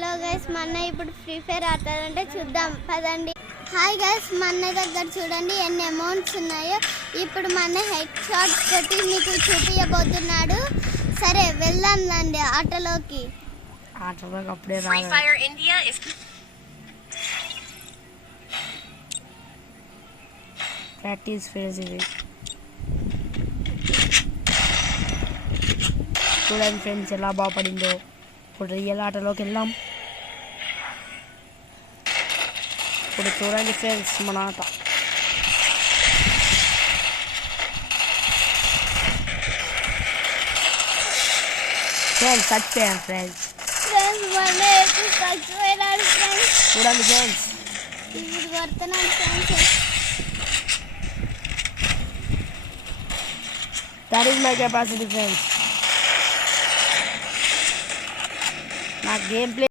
Hello guys, మా అన్నయ్య ఇప్పుడు ఫ్రీ ఫైర్ ఆడతారంటే చూద్దాం పదండి. హాయ్ గైస్, మా అన్నయ్య దగ్గర చూడండి ఎన్ని అమౌంట్స్ ఉన్నాయో. ఇప్పుడు మా అన్నయ్య హెడ్ షాట్ కొట్టి మీకు చూపించబోతున్నాడు. సరే వెళ్దాం రండి ఆటలోకి. అప్పుడే ప్రాక్టీస్ ఫేజ్ ఇది. చూడండి ఫ్రెండ్స్ ఎలా బాగుపడిందో. ఇప్పుడు రియల్ ఆటలోకి వెళ్దాం. ఇప్పుడు చూడండి ఫ్రెండ్స్ మన ఆట. ఫ్రెండ్స్ చచ్చిపోయాను ఫ్రెండ్స్. చూడండి ఫ్రెండ్స్ ఇప్పుడు కొడుతున్నాను friends. That is my capacity friends. నా గేమ్ ప్లే